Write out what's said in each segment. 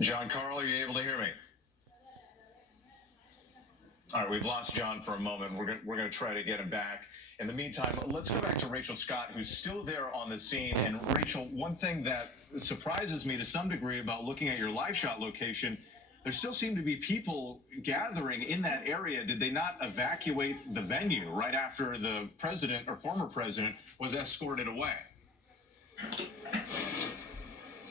John Carl, are you able to hear me? All right, we've lost John for a moment. We're going to try to get him back. In the meantime, let's go back to Rachel Scott, who's still there on the scene. And Rachel, one thing that surprises me to some degree about looking at your live shot location, there still seem to be people gathering in that area. Did they not evacuate the venue right after the president or former president was escorted away?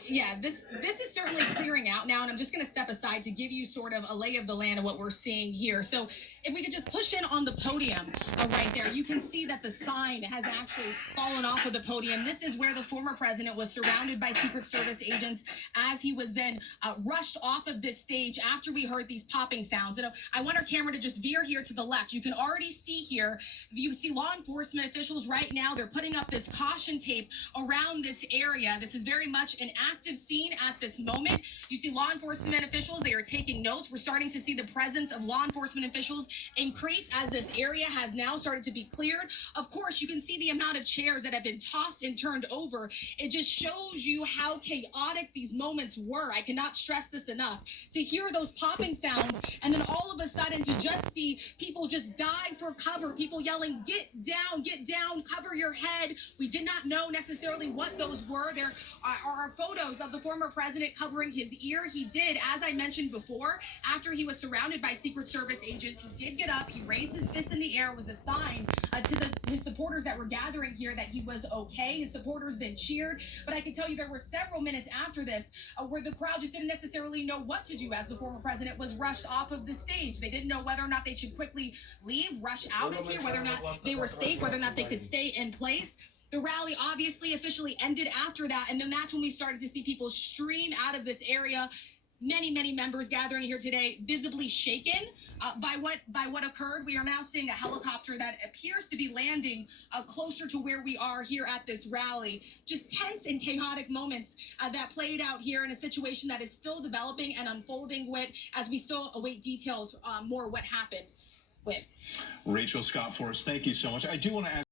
Yeah, this is certainly clearing out now, and I'm just going to step aside to give you sort of a lay of the land of what we're seeing here. So if we could just push in on the podium right there, you can see that the sign has actually fallen off of the podium. This is where the former president was surrounded by Secret Service agents as he was then rushed off of this stage after we heard these popping sounds. And I want our camera to just veer here to the left. You can already see here, you see law enforcement officials right now. They're putting up this caution tape around this area. This is very much an active scene at this moment. You see law enforcement officials, they are taking notes. We're starting to see the presence of law enforcement officials increase as this area has now started to be cleared. Of course, you can see the amount of chairs that have been tossed and turned over. It just shows you how chaotic these moments were. I cannot stress this enough. To hear those popping sounds and then all of a sudden to just see people just dive for cover, people yelling, get down, cover your head. We did not know necessarily what those were. There are photos of the former president covering his ear. He did, as I mentioned before, after he was surrounded by Secret Service agents, he did get up, he raised his fist in the air. It was a sign to his supporters that were gathering here that he was okay. His supporters then cheered, but I can tell you there were several minutes after this where the crowd just didn't necessarily know what to do as the former president was rushed off of the stage. They didn't know whether or not they should quickly leave, rush out of here, whether or not they were safe, whether or not they could stay in place. The rally obviously officially ended after that, and then that's when we started to see people stream out of this area. Many members gathering here today, visibly shaken by what occurred. We are now seeing a helicopter that appears to be landing closer to where we are here at this rally. Just tense and chaotic moments that played out here in a situation that is still developing and unfolding with, as we still await details more what happened with. Rachel Scott for us, thank you so much. I do want to ask